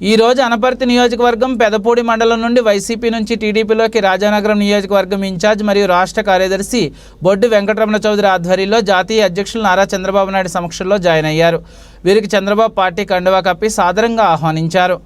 ఈరోజు అనపర్తి నియోజకవర్గం పెదపూడి మండలం నుండి వైసీపీ నుంచి టీడీపీలోకి రాజానగరం నియోజకవర్గం ఇన్ఛార్జ్ మరియు రాష్ట్ర కార్యదర్శి బొడ్డు వెంకటరమణ చౌదరి ఆధ్వర్యంలో జాతీయ అధ్యక్షులు నారా చంద్రబాబు నాయుడు సమక్షంలో జాయిన్ అయ్యారు. వీరికి చంద్రబాబు పార్టీ కండువా కప్పి సాదరంగా ఆహ్వానించారు.